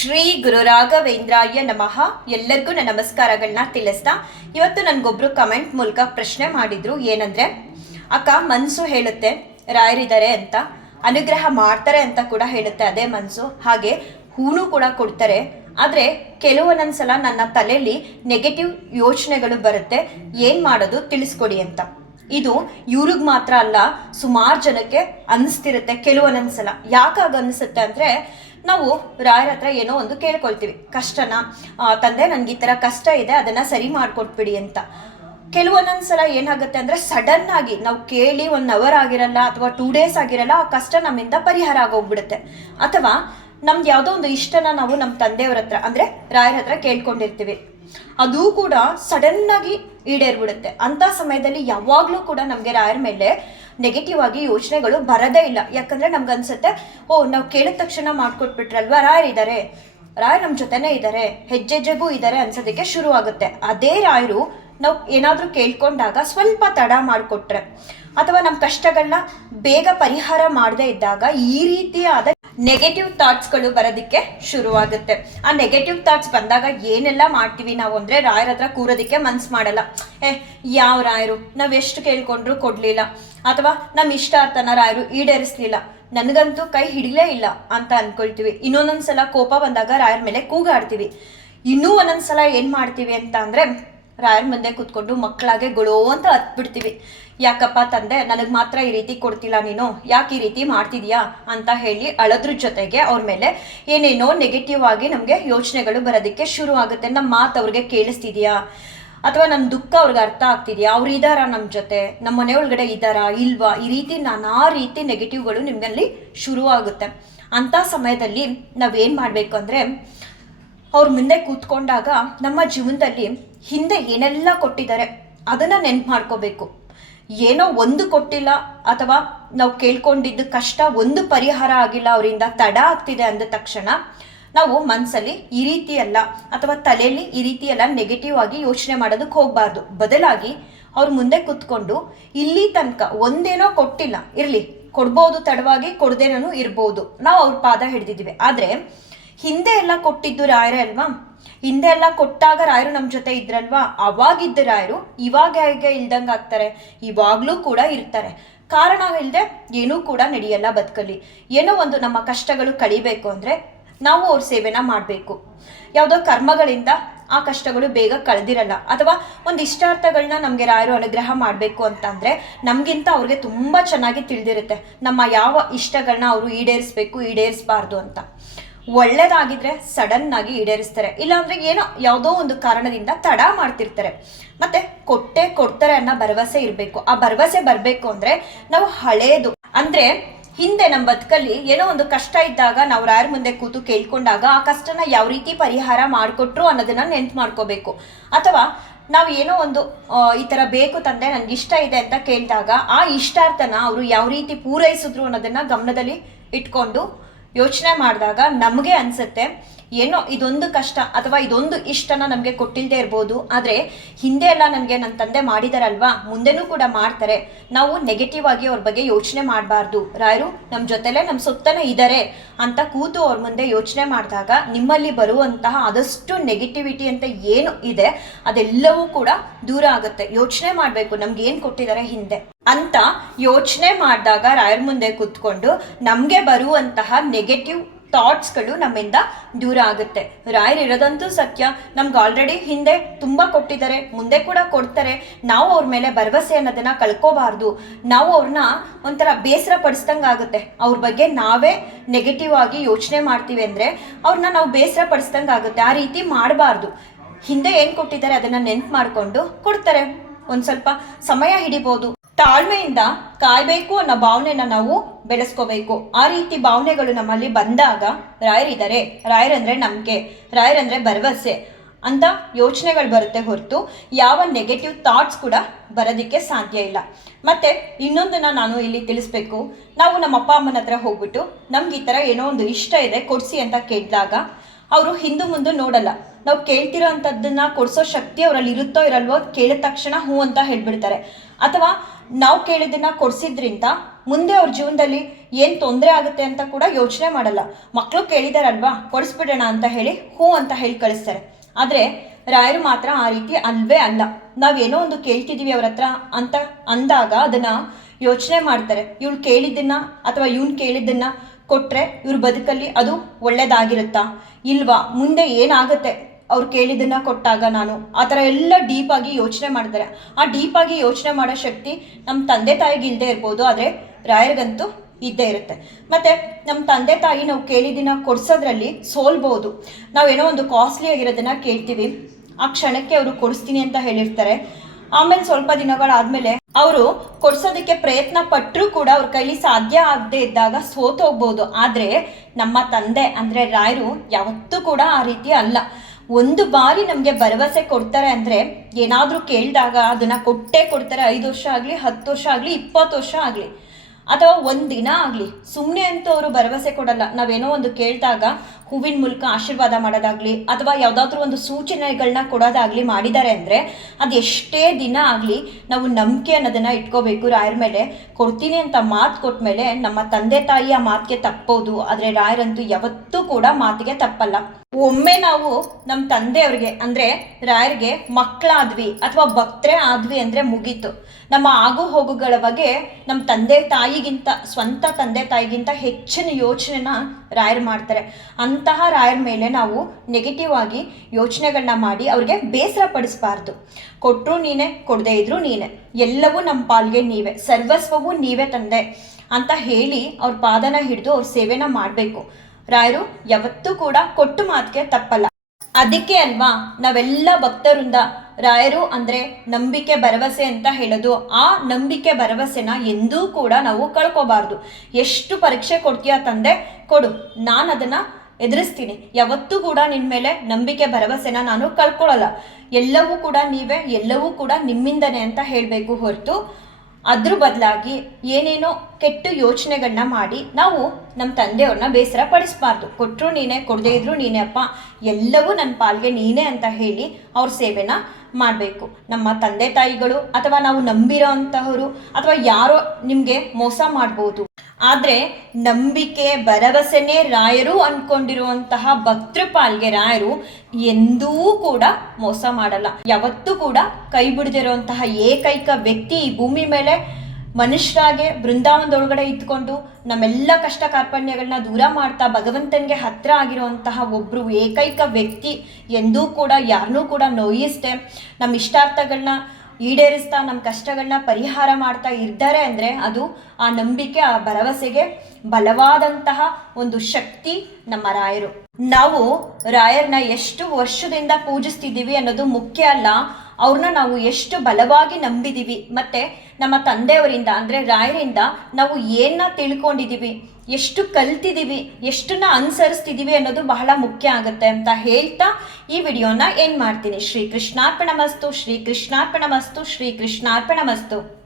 ಶ್ರೀ ಗುರು ರಾಘವೇಂದ್ರಾಯ ನಮಃ. ಎಲ್ಲರಿಗೂ ನನ್ನ ನಮಸ್ಕಾರಗಳನ್ನ ತಿಳಿಸ್ತಾ ಇವತ್ತು ನನಗೊಬ್ರು ಕಮೆಂಟ್ ಮೂಲಕ ಪ್ರಶ್ನೆ ಮಾಡಿದ್ರು ಏನಂದ್ರೆ, ಅಕ್ಕ, ಮನ್ಸು ಹೇಳುತ್ತೆ, ರಾಯರಿದ್ದಾರೆ ಅಂತ, ಅನುಗ್ರಹ ಮಾಡ್ತಾರೆ ಅಂತ ಕೂಡ ಹೇಳುತ್ತೆ ಅದೇ ಮನ್ಸು. ಹಾಗೆ ಹೂನು ಕೂಡ ಕೊಡ್ತಾರೆ. ಆದರೆ ಕೆಲವೊಂದೊಂದ್ಸಲ ನನ್ನ ತಲೆಯಲ್ಲಿ ನೆಗೆಟಿವ್ ಯೋಚನೆಗಳು ಬರುತ್ತೆ. ಏನು ಮಾಡೋದು ತಿಳಿಸ್ಕೊಡಿ ಅಂತ. ಇದು ಇವ್ರಿಗೆ ಮಾತ್ರ ಅಲ್ಲ, ಸುಮಾರು ಜನಕ್ಕೆ ಅನಿಸ್ತಿರುತ್ತೆ ಕೆಲವೊಂದೊಂದ್ಸಲ. ಯಾಕಾಗ ಅನಿಸುತ್ತೆ ಅಂದರೆ ನಾವು ರಾಯರ ಹತ್ರ ಏನೋ ಒಂದು ಕೇಳ್ಕೊಳ್ತೀವಿ. ಕಷ್ಟನ ತಂದೆ ನನಗೆ ಈ ಥರ ಕಷ್ಟ ಇದೆ, ಅದನ್ನು ಸರಿ ಮಾಡಿಕೊಟ್ಬಿಡಿ ಅಂತ. ಕೆಲವೊಂದೊಂದ್ಸಲ ಏನಾಗುತ್ತೆ ಅಂದರೆ ಸಡನ್ ಆಗಿ ನಾವು ಕೇಳಿ ಒನ್ ಅವರ್ ಆಗಿರಲ್ಲ ಅಥವಾ ಟೂ ಡೇಸ್ ಆಗಿರಲ್ಲ ಆ ಕಷ್ಟ ನಮ್ಮಿಂದ ಪರಿಹಾರ ಆಗೋಗ್ಬಿಡುತ್ತೆ. ಅಥವಾ ನಮ್ದು ಯಾವುದೋ ಒಂದು ಇಷ್ಟನ ನಾವು ನಮ್ಮ ತಂದೆಯವ್ರ ಹತ್ರ ಅಂದರೆ ರಾಯರ ಹತ್ರ ಕೇಳ್ಕೊಂಡಿರ್ತೀವಿ. ಅದು ಕೂಡ ಸಡನ್ ಆಗಿ ಈಡೇರ್ಬಿಡುತ್ತೆ. ಅಂಥ ಸಮಯದಲ್ಲಿ ಯಾವಾಗಲೂ ಕೂಡ ನಮಗೆ ರಾಯರ ಮೇಲೆ ನೆಗೆಟಿವ್ ಆಗಿ ಯೋಚನೆಗಳು ಬರೋದೇ ಇಲ್ಲ. ಯಾಕಂದ್ರೆ ನಮ್ಗೆ ಅನ್ಸುತ್ತೆ, ಓ, ನಾವು ಕೇಳಿದ ತಕ್ಷಣ ಮಾಡ್ಕೊಟ್ಬಿಟ್ರಲ್ವಾ? ರಾಯರಿದ್ದಾರೆ ರಾಯರ್ ನಮ್ಮ ಜೊತೆನೇ ಇದ್ದಾರೆ ಹೆಜ್ಜೆಜ್ಜೆಗೂ ಇದ್ದಾರೆ ಅನ್ಸೋದಕ್ಕೆ ಶುರು ಆಗುತ್ತೆ ಅದೇ ರಾಯರು ನಾವು ಏನಾದರೂ ಕೇಳ್ಕೊಂಡಾಗ ಸ್ವಲ್ಪ ತಡ ಮಾಡಿಕೊಟ್ರೆ. ಅಥವಾ ನಮ್ಮ ಕಷ್ಟಗಳನ್ನ ಬೇಗ ಪರಿಹಾರ ಮಾಡದೇ ಇದ್ದಾಗ ಈ ರೀತಿಯಾದ ನೆಗೆಟಿವ್ ಥಾಟ್ಸ್ಗಳು ಬರೋದಕ್ಕೆ ಶುರುವಾಗುತ್ತೆ. ಆ ನೆಗೆಟಿವ್ ಥಾಟ್ಸ್ ಬಂದಾಗ ಏನೆಲ್ಲ ಮಾಡ್ತೀವಿ ನಾವು ಅಂದರೆ ರಾಯರ ಹತ್ರ ಕೂರೋದಕ್ಕೆ ಮನ್ಸು ಮಾಡಲ್ಲ. ಏ, ಯಾವ ರಾಯರು? ನಾವು ಎಷ್ಟು ಕೇಳ್ಕೊಂಡ್ರು ಕೊಡಲಿಲ್ಲ. ಅಥವಾ ನಮ್ಮ ಇಷ್ಟಾರ್ಥನ ರಾಯರು ಈಡೇರಿಸ್ಲಿಲ್ಲ. ನನಗಂತೂ ಕೈ ಹಿಡಿಲೇ ಇಲ್ಲ ಅಂತ ಅಂದ್ಕೊಳ್ತೀವಿ ಇನ್ನೊಂದೊಂದು ಸಲ ಕೋಪ ಬಂದಾಗ ರಾಯರ ಮೇಲೆ ಕೂಗಾಡ್ತೀವಿ. ಇನ್ನೂ ಒಂದೊಂದು ಸಲ ಏನು ಮಾಡ್ತೀವಿ ಅಂತ ಅಂದರೆ ರಾಯರ ಮುಂದೆ ಕುತ್ಕೊಂಡು ಮಕ್ಕಳಾಗೆ ಗೊಳೋ ಅಂತ ಹತ್ಬಿಡ್ತೀವಿ ಯಾಕಪ್ಪ ತಂದೆ, ನನಗೆ ಮಾತ್ರ ಈ ರೀತಿ ಕೊಡ್ತಿಲ್ಲ ನೀನು. ಯಾಕೆ ಈ ರೀತಿ ಮಾಡ್ತಿದ್ಯಾ ಅಂತ ಹೇಳಿ ಅಳದ್ರ ಜೊತೆಗೆ ಅವ್ರ ಮೇಲೆ ಏನೇನೋ ನೆಗೆಟಿವ್ ಆಗಿ ನಮಗೆ ಯೋಚನೆಗಳು ಬರೋದಕ್ಕೆ ಶುರು ಆಗುತ್ತೆ. ನಮ್ಮ ಮಾತು ಅವ್ರಿಗೆ ಕೇಳಿಸ್ತಿದ್ಯಾ? ಅಥವಾ ನಮ್ಮ ದುಃಖ ಅವ್ರಿಗೆ ಅರ್ಥ ಆಗ್ತಿದ್ಯಾ? ಅವ್ರು ಇದ್ದಾರಾ ನಮ್ಮ ಜೊತೆ? ನಮ್ಮ ಮನೆ ಒಳಗಡೆ ಇದ್ದಾರಾ ಇಲ್ವಾ? ಈ ರೀತಿ ನಾನಾ ರೀತಿ ನೆಗೆಟಿವ್ಗಳು ನಿಮ್ಮಲ್ಲಿ ಶುರು ಆಗುತ್ತೆ. ಅಂಥ ಸಮಯದಲ್ಲಿ ನಾವೇನು ಮಾಡಬೇಕು ಅಂದರೆ ಅವ್ರ ಮುಂದೆ ಕೂತ್ಕೊಂಡಾಗ ನಮ್ಮ ಜೀವನದಲ್ಲಿ ಹಿಂದೆ ಏನೆಲ್ಲ ಕೊಟ್ಟಿದ್ದಾರೆ, ಅದನ್ನು ನೆನ್ಪು ಮಾಡ್ಕೋಬೇಕು ಏನೋ ಒಂದು ಕೊಟ್ಟಿಲ್ಲ ಅಥವಾ ನಾವು ಕೇಳ್ಕೊಂಡಿದ್ದ ಕಷ್ಟ ಒಂದು ಪರಿಹಾರ ಆಗಿಲ್ಲ, ಅವರಿಂದ ತಡ ಆಗ್ತಿದೆ ಅಂದ ತಕ್ಷಣ ನಾವು ಮನಸ್ಸಲ್ಲಿ ಈ ರೀತಿ ಅಲ್ಲ ಅಥವಾ ತಲೆಯಲ್ಲಿ ಈ ರೀತಿ ಎಲ್ಲ ನೆಗೆಟಿವ್ ಆಗಿ ಯೋಚನೆ ಮಾಡೋದಕ್ಕೆ ಹೋಗಬಾರ್ದು. ಬದಲಾಗಿ ಅವ್ರ ಮುಂದೆ ಕೂತ್ಕೊಂಡು ಇಲ್ಲಿ ತನಕ ಒಂದೇನೋ ಕೊಟ್ಟಿಲ್ಲ, ಇರಲಿ, ಕೊಡ್ಬೋದು ತಡವಾಗಿ, ಕೊಡ್ದೇನೂ ಇರ್ಬೋದು, ನಾವು ಅವ್ರ ಪಾದ ಹಿಡ್ದಿದ್ದೀವಿ ಆದರೆ ಹಿಂದೆ ಎಲ್ಲ ಕೊಟ್ಟಿದ್ದು ರಾಯರೇ ಅಲ್ವಾ? ಹಿಂದೆ ಎಲ್ಲ ಕೊಟ್ಟಾಗ ರಾಯರು ನಮ್ಮ ಜೊತೆ ಇದ್ರಲ್ವಾ? ಅವಾಗಿದ್ದ ರಾಯರು ಇವಾಗ ಹೇಗೆ ಇಲ್ದಂಗೆ ಆಗ್ತಾರೆ? ಇವಾಗಲೂ ಕೂಡ ಇರ್ತಾರೆ. ಕಾರಣ ಇಲ್ಲದೆ ಏನೂ ಕೂಡ ನಡೆಯಲ್ಲ ಬದುಕಲ್ಲಿ. ಏನೋ ಒಂದು ನಮ್ಮ ಕಷ್ಟಗಳು ಕಳಿಬೇಕು ಅಂದರೆ ನಾವು ಅವ್ರ ಸೇವೆನ ಮಾಡಬೇಕು. ಯಾವುದೋ ಕರ್ಮಗಳಿಂದ ಆ ಕಷ್ಟಗಳು ಬೇಗ ಕಳೆದಿರಲ್ಲ. ಅಥವಾ ಒಂದು ಇಷ್ಟಾರ್ಥಗಳನ್ನ ನಮಗೆ ರಾಯರು ಅನುಗ್ರಹ ಮಾಡಬೇಕು ಅಂತಂದರೆ ನಮಗಿಂತ ಅವ್ರಿಗೆ ತುಂಬ ಚೆನ್ನಾಗಿ ತಿಳಿದಿರುತ್ತೆ. ನಮ್ಮ ಯಾವ ಇಷ್ಟಗಳನ್ನ ಅವರು ಈಡೇರಿಸ್ಬೇಕು, ಈಡೇರಿಸಬಾರ್ದು ಅಂತ. ಒಳ್ಳೇದಾಗಿದ್ರೆ ಸಡನ್ ಆಗಿ ಈಡೇರಿಸ್ತಾರೆ. ಇಲ್ಲಾಂದ್ರೆ ಏನೋ ಯಾವುದೋ ಒಂದು ಕಾರಣದಿಂದ ತಡ ಮಾಡ್ತಿರ್ತಾರೆ. ಮತ್ತೆ ಕೊಟ್ಟೆ ಕೊಡ್ತಾರೆ ಅನ್ನೋ ಭರವಸೆ ಇರಬೇಕು. ಆ ಭರವಸೆ ಬರಬೇಕು ಅಂದ್ರೆ ನಾವು ಹಳೇದು. ಅಂದ್ರೆ ಹಿಂದೆ ನಮ್ಮ ಬದುಕಲ್ಲಿ ಏನೋ ಒಂದು ಕಷ್ಟ ಇದ್ದಾಗ ನಾವು ರಾಯರ ಮುಂದೆ ಕೂತು ಕೇಳ್ಕೊಂಡಾಗ ಆ ಕಷ್ಟನ ಯಾವ ರೀತಿ ಪರಿಹಾರ ಮಾಡಿಕೊಟ್ರು ಅನ್ನೋದನ್ನ ನೆನ್ಪು ಮಾಡ್ಕೋಬೇಕು. ಅಥವಾ ನಾವು ಏನೋ ಒಂದು ಈ ಥರ ಬೇಕು ತಂದೆ ನನಗೆ ಇಷ್ಟ ಇದೆ ಅಂತ ಕೇಳಿದಾಗ ಆ ಇಷ್ಟಾರ್ಥನ ಅವರು ಯಾವ ರೀತಿ ಪೂರೈಸಿದ್ರು ಅನ್ನೋದನ್ನ ಗಮನದಲ್ಲಿ ಇಟ್ಕೊಂಡು ಯೋಚನೆ ಮಾಡಿದಾಗ ನಮಗೆ ಅನಿಸುತ್ತೆ, ಏನೋ ಇದೊಂದು ಕಷ್ಟ ಅಥವಾ ಇದೊಂದು ಇಷ್ಟನ ನಮಗೆ ಕೊಟ್ಟಿಲ್ಲದೆ ಇರ್ಬೋದು, ಆದರೆ ಹಿಂದೆ ಎಲ್ಲ ನನಗೆ ನನ್ನ ತಂದೆ ಮಾಡಿದಾರಲ್ವಾ, ಮುಂದೆನೂ ಕೂಡ ಮಾಡ್ತಾರೆ. ನಾವು ನೆಗೆಟಿವ್ ಆಗಿ ಅವ್ರ ಬಗ್ಗೆ ಯೋಚನೆ ಮಾಡಬಾರ್ದು. ರಾಯರು ನಮ್ಮ ಜೊತೆಲೇ ನಮ್ಮ ಸುತ್ತನೇ ಇದ್ದಾರೆ ಅಂತ ಕೂತು ಅವ್ರ ಮುಂದೆ ಯೋಚನೆ ಮಾಡಿದಾಗ ನಿಮ್ಮಲ್ಲಿ ಬರುವಂತಹ ಆದಷ್ಟು ನೆಗೆಟಿವಿಟಿ ಅಂತ ಏನು ಇದೆ, ಅದೆಲ್ಲವೂ ಕೂಡ ದೂರ ಆಗುತ್ತೆ. ಯೋಚನೆ ಮಾಡಬೇಕು ನಮ್ಗೆ ಏನು ಕೊಟ್ಟಿದ್ದಾರೆ ಹಿಂದೆ. ಅಂತ ಯೋಚನೆ ಮಾಡಿದಾಗ ರಾಯರ ಮುಂದೆ ಕೂತ್ಕೊಂಡು ನಮಗೆ ಬರುವಂತಹ ನೆಗೆಟಿವ್ ಥಾಟ್ಸ್ಗಳು ನಮ್ಮಿಂದ ದೂರ ಆಗುತ್ತೆ. ರಾಯರ್ ಇರೋದಂತೂ ಸತ್ಯ. ನಮ್ಗೆ ಆಲ್ರೆಡಿ ಹಿಂದೆ ತುಂಬ ಕೊಟ್ಟಿದ್ದಾರೆ, ಮುಂದೆ ಕೂಡ ಕೊಡ್ತಾರೆ. ನಾವು ಅವ್ರ ಮೇಲೆ ಭರವಸೆ ಅನ್ನೋದನ್ನ ಕಳ್ಕೋಬಾರ್ದು. ನಾವು ಅವ್ರನ್ನ ಒಂಥರ ಬೇಸರ ಪಡಿಸ್ದಂಗೆ ಆಗುತ್ತೆ. ಅವ್ರ ಬಗ್ಗೆ ನಾವೇ ನೆಗೆಟಿವ್ ಆಗಿ ಯೋಚನೆ ಮಾಡ್ತೀವಿ ಅಂದರೆ ಅವ್ರನ್ನ ನಾವು ಬೇಸರ ಪಡಿಸ್ದಂಗೆ ಆಗುತ್ತೆ. ಆ ರೀತಿ ಮಾಡಬಾರ್ದು. ಹಿಂದೆ ಏನು ಕೊಟ್ಟಿದ್ದಾರೆ ಅದನ್ನು ನೆನ್ಪು ಮಾಡಿಕೊಂಡು ಕೊಡ್ತಾರೆ. ಒಂದು ಸ್ವಲ್ಪ ಸಮಯ ಹಿಡಿಬೋದು. ತಾಳ್ಮೆಯಿಂದ ಕಾಯಬೇಕು ಅನ್ನೋ ಭಾವನೆನ ನಾವು ಬೆಳೆಸ್ಕೋಬೇಕು. ಆ ರೀತಿ ಭಾವನೆಗಳು ನಮ್ಮಲ್ಲಿ ಬಂದಾಗ ರಾಯರಿದ್ದಾರೆ. ರಾಯರಂದ್ರೆ ನಂಬಿಕೆ ರಾಯರಂದ್ರೆ ಭರವಸೆ ಅಂತ ಯೋಚನೆಗಳು ಬರುತ್ತೆ ಹೊರತು ಯಾವ ನೆಗೆಟಿವ್ ಥಾಟ್ಸ್ ಕೂಡ ಬರೋದಕ್ಕೆ ಸಾಧ್ಯ ಇಲ್ಲ. ಮತ್ತೆ ಇನ್ನೊಂದನ್ನ ನಾನು ಇಲ್ಲಿ ತಿಳಿಸ್ಬೇಕು. ನಾವು ನಮ್ಮ ಅಪ್ಪ ಅಮ್ಮನ ಹತ್ರ ಹೋಗ್ಬಿಟ್ಟು ನಮ್ಗೆ ಈ ಥರ ಏನೋ ಒಂದು ಇಷ್ಟ ಇದೆ, ಕೊಡಿಸಿ ಅಂತ ಕೇಳಿದಾಗ ಅವರು ಹಿಂದು ಮುಂದೆ ನೋಡಲ್ಲ. ನಾವು ಕೇಳ್ತಿರೋ ಅಂಥದ್ದನ್ನ ಕೊಡಿಸೋ ಶಕ್ತಿ ಅವರಲ್ಲಿ ಇರುತ್ತೋ ಇರಲ್ವೋ ಕೇಳಿದ ತಕ್ಷಣ ಹ್ಞೂ ಅಂತ ಹೇಳ್ಬಿಡ್ತಾರೆ. ಅಥವಾ ನಾವು ಕೇಳಿದ್ದನ್ನ ಕೊಡಿಸಿದ್ರಿಂದ ಮುಂದೆ ಅವ್ರ ಜೀವನದಲ್ಲಿ ಏನು ತೊಂದರೆ ಆಗುತ್ತೆ ಅಂತ ಕೂಡ ಯೋಚನೆ ಮಾಡಲ್ಲ. ಮಕ್ಕಳು ಕೇಳಿದಾರಲ್ವಾ? ಕೊಡಿಸ್ಬಿಡೋಣ ಅಂತ ಹೇಳಿ ಹ್ಞೂ ಅಂತ ಹೇಳಿ ಕಳಿಸ್ತಾರೆ. ಆದರೆ ರಾಯರು ಮಾತ್ರ ಆ ರೀತಿ ಅಲ್ವೇ ಅಲ್ಲ. ನಾವೇನೋ ಒಂದು ಕೇಳ್ತಿದ್ದೀವಿ ಅವ್ರ ಹತ್ರ ಅಂತ ಅಂದಾಗ ಅದನ್ನು ಯೋಚನೆ ಮಾಡ್ತಾರೆ. ಇವಳು ಕೇಳಿದ್ದನ್ನ ಅಥವಾ ಇವನು ಕೇಳಿದ್ದನ್ನ ಕೊಟ್ಟರೆ ಇವ್ರ ಬದುಕಲ್ಲಿ ಅದು ಒಳ್ಳೆಯದಾಗಿರುತ್ತಾ ಇಲ್ವಾ? ಮುಂದೆ ಏನಾಗುತ್ತೆ? ಅವ್ರು ಕೇಳಿದ್ದನ್ನ ಕೊಟ್ಟಾಗ ನಾನು ಆ ಥರ ಎಲ್ಲ ಡೀಪಾಗಿ ಯೋಚನೆ ಮಾಡ್ತಾರೆ. ಆ ಡೀಪಾಗಿ ಯೋಚನೆ ಮಾಡೋ ಶಕ್ತಿ ನಮ್ಮ ತಂದೆ ತಾಯಿಗೆ ಇಲ್ಲದೆ ಇರ್ಬೋದು, ಆದರೆ ರಾಯರಿಗಂತೂ ಇದ್ದೇ ಇರುತ್ತೆ. ಮತ್ತೆ ನಮ್ಮ ತಂದೆ ತಾಯಿ ನಾವು ಕೇಳಿದ್ದನ್ನ ಕೊಡ್ಸೋದ್ರಲ್ಲಿ ಸೋಲ್ಬೋದು. ನಾವೇನೋ ಒಂದು ಕಾಸ್ಟ್ಲಿ ಆಗಿರೋದನ್ನ ಕೇಳ್ತೀವಿ. ಆ ಕ್ಷಣಕ್ಕೆ ಅವರು ಕೊಡಿಸ್ತೀನಿ ಅಂತ ಹೇಳಿರ್ತಾರೆ. ಆಮೇಲೆ ಸ್ವಲ್ಪ ದಿನಗಳಾದ್ಮೇಲೆ ಅವರು ಕೊಡ್ಸೋದಕ್ಕೆ ಪ್ರಯತ್ನ ಪಟ್ಟರೂ ಕೂಡ ಅವ್ರ ಕೈಲಿ ಸಾಧ್ಯ ಆಗದೆ ಇದ್ದಾಗ ಸೋತೋಗ್ಬೋದು ಆದರೆ ನಮ್ಮ ತಂದೆ ಅಂದರೆ ರಾಯರು ಯಾವತ್ತೂ ಕೂಡ ಆ ರೀತಿ ಅಲ್ಲ. ಒಂದು ಬಾರಿ ನಮಗೆ ಭರವಸೆ ಕೊಡ್ತಾರೆ ಅಂದರೆ ಏನಾದರೂ ಕೇಳಿದಾಗ ಅದನ್ನು ಕೊಟ್ಟೇ ಕೊಡ್ತಾರೆ. ಐದು ವರ್ಷ ಆಗಲಿ, ಹತ್ತು ವರ್ಷ ಆಗಲಿ, ಇಪ್ಪತ್ತು ವರ್ಷ ಆಗಲಿ ಅಥವಾ ಒಂದು ದಿನ ಆಗಲಿ. ಸುಮ್ಮನೆ ಅಂತೂ ಅವರು ಭರವಸೆ ಕೊಡಲ್ಲ. ನಾವೇನೋ ಒಂದು ಕೇಳಿದಾಗ ಹೂವಿನ ಮೂಲಕ ಆಶೀರ್ವಾದ ಮಾಡೋದಾಗ್ಲಿ ಅಥವಾ ಯಾವುದಾದ್ರೂ ಒಂದು ಸೂಚನೆಗಳನ್ನ ಕೊಡೋದಾಗ್ಲಿ ಮಾಡಿದ್ದಾರೆ ಅಂದರೆ ಅದು ಎಷ್ಟೇ ದಿನ ಆಗಲಿ ನಾವು ನಂಬಿಕೆ ಅನ್ನೋದನ್ನು ಇಟ್ಕೋಬೇಕು. ರಾಯರ ಮೇಲೆ ಕೊಡ್ತೀನಿ ಅಂತ ಮಾತು ಕೊಟ್ಟ ಮೇಲೆ ನಮ್ಮ ತಂದೆ ತಾಯಿಯ ಮಾತಿಗೆ ತಪ್ಪೋದು, ಆದರೆ ರಾಯರಂತೂ ಯಾವತ್ತೂ ಕೂಡ ಮಾತಿಗೆ ತಪ್ಪಲ್ಲ. ಒಮ್ಮೆ ನಾವು ನಮ್ಮ ತಂದೆಯವ್ರಿಗೆ ಅಂದರೆ ರಾಯರಿಗೆ ಮಕ್ಕಳಾದ್ವಿ ಅಥವಾ ಭಕ್ತರೇ ಆದ್ವಿ ಅಂದರೆ ಮುಗೀತು. ನಮ್ಮ ಆಗು ಹೋಗುಗಳ ಬಗ್ಗೆ ನಮ್ಮ ತಂದೆ ತಾಯಿಗಿಂತ, ಸ್ವಂತ ತಂದೆ ತಾಯಿಗಿಂತ ಹೆಚ್ಚಿನ ಯೋಚನೆನ ರಾಯರು ಮಾಡ್ತಾರೆ. ಅಂತಹ ರಾಯರ ಮೇಲೆ ನಾವು ನೆಗೆಟಿವ್ ಆಗಿ ಯೋಚನೆಗಳನ್ನ ಮಾಡಿ ಅವ್ರಿಗೆ ಬೇಸರ ಪಡಿಸ್ಬಾರ್ದು. ಕೊಟ್ಟರು ನೀನೆ, ಕೊಡದೇ ಇದ್ರು ನೀನೆ. ಎಲ್ಲವೂ ನಮ್ಮ ಪಾಲ್ಗೆ ನೀವೇ, ಸರ್ವಸ್ವವೂ ನೀವೇ ತಂದೆ ಅಂತ ಹೇಳಿ ಅವ್ರ ಪಾದನ ಹಿಡಿದು ಅವ್ರ ಸೇವೆನ ಮಾಡಬೇಕು. ರಾಯರು ಯಾವತ್ತೂ ಕೂಡ ಕೊಟ್ಟು ಮಾತಿಗೆ ತಪ್ಪಲ್ಲ. ಅದಕ್ಕೆ ಅಲ್ವಾ ನಾವೆಲ್ಲ ಭಕ್ತರಿಂದ ರಾಯರು ಅಂದ್ರೆ ನಂಬಿಕೆ ಭರವಸೆ ಅಂತ ಹೇಳೋದು. ಆ ನಂಬಿಕೆ ಭರವಸೆನ ಎಂದೂ ಕೂಡ ನಾವು ಕಳ್ಕೋಬಾರ್ದು. ಎಷ್ಟು ಪರೀಕ್ಷೆ ಕೊಡ್ತೀಯ ತಂದೆ? ಕೊಡು. ನಾನು ಅದನ್ನ ಎದುರಿಸ್ತೀನಿ. ಯಾವತ್ತೂ ಕೂಡ ನಿನ್ನ ಮೇಲೆ ನಂಬಿಕೆ ಭರವಸೆನ ನಾನು ಕಳ್ಕೊಳ್ಳಲ್ಲ ಎಲ್ಲವೂ ಕೂಡ ನೀವೇ, ಎಲ್ಲವೂ ಕೂಡ ನಿಮ್ಮಿಂದನೇ ಅಂತ ಹೇಳಬೇಕು ಹೊರತು. ಅದ್ರ ಬದಲಾಗಿ ಏನೇನೋ ಕೆಟ್ಟ ಯೋಚನೆಗಳನ್ನ ಮಾಡಿ ನಾವು ನಮ್ಮ ತಂದೆಯವ್ರನ್ನ ಬೇಸರ ಪಡಿಸ್ಬಾರ್ದು. ಕೊಟ್ಟರು ನೀನೇ, ಕೊಡದೇ ಇದ್ರು ನೀನೇ ಅಪ್ಪ. ಎಲ್ಲವೂ ನನ್ನ ಪಾಲ್ಗೆ ನೀನೇ ಅಂತ ಹೇಳಿ ಅವ್ರ ಸೇವೆನ ಮಾಡಬೇಕು. ನಮ್ಮ ತಂದೆ ತಾಯಿಗಳು ಅಥವಾ ನಾವು ನಂಬಿರೋ ಅಂತಹವರು ಅಥವಾ ಯಾರೋ ನಿಮಗೆ ಮೋಸ ಮಾಡ್ಬೋದು. ಆದರೆ ನಂಬಿಕೆ, ಭರವಸೆನೇ ರಾಯರು ಅಂದ್ಕೊಂಡಿರುವಂತಹ ಭಕ್ತೃಪಾಲ್ಗೆ ರಾಯರು ಎಂದೂ ಕೂಡ ಮೋಸ ಮಾಡಲ್ಲ. ಯಾವತ್ತೂ ಕೂಡ ಕೈ ಬಿಡದಿರುವಂತಹ ಏಕೈಕ ವ್ಯಕ್ತಿ ಈ ಭೂಮಿ ಮೇಲೆ ಮನುಷ್ಯರಾಗೆ ಬೃಂದಾವನದೊಳಗಡೆ ಇದ್ಕೊಂಡು ನಮ್ಮೆಲ್ಲ ಕಷ್ಟ ಕಾರ್ಪಣ್ಯಗಳನ್ನ ದೂರ ಮಾಡ್ತಾ ಭಗವಂತನಿಗೆ ಹತ್ರ ಆಗಿರುವಂತಹ ಒಬ್ಬರು ಏಕೈಕ ವ್ಯಕ್ತಿ ಎಂದೂ ಕೂಡ ಯಾರನ್ನೂ ಕೂಡ ನೋಯಿಸ್ದೆ. ನಮ್ಮ ಇಷ್ಟಾರ್ಥಗಳನ್ನ ಈಡೇರಿಸ್ತಾ ನಮ್ಮ ಕಷ್ಟಗಳನ್ನ ಪರಿಹಾರ ಮಾಡ್ತಾ ಇದ್ದಾರೆ ಅಂದರೆ ಅದು ಆ ನಂಬಿಕೆ, ಆ ಭರವಸೆಗೆ ಬಲವಾದಂತಹ ಒಂದು ಶಕ್ತಿ ನಮ್ಮ ರಾಯರು. ನಾವು ರಾಯರ್ನ ಎಷ್ಟು ವರ್ಷದಿಂದ ಪೂಜಿಸ್ತಿದ್ದೀವಿ ಅನ್ನೋದು ಮುಖ್ಯ ಅಲ್ಲ. ಅವ್ರನ್ನ ನಾವು ಎಷ್ಟು ಬಲವಾಗಿ ನಂಬಿದೀವಿ. ಮತ್ತೆ ನಮ್ಮ ತಂದೆಯವರಿಂದ, ಅಂದರೆ ರಾಯರಿಂದ ನಾವು ಏನ ತಿಳ್ಕೊಂಡಿದೀವಿ, ಎಷ್ಟು ಕಲ್ತಿದ್ದೀವಿ ಎಷ್ಟನ್ನ ಅನುಸರಿಸ್ತಿದ್ದೀವಿ ಅನ್ನೋದು ಬಹಳ ಮುಖ್ಯ ಆಗುತ್ತೆ ಅಂತ ಹೇಳ್ತಾ ಈ ವಿಡಿಯೋನ ಏನು ಮಾಡ್ತೀನಿ. ಶ್ರೀ ಕೃಷ್ಣಾರ್ಪಣ ಮಸ್ತು ಶ್ರೀ ಕೃಷ್ಣಾರ್ಪಣ ಮಸ್ತು ಶ್ರೀ ಕೃಷ್ಣಾರ್ಪಣ ಮಸ್ತು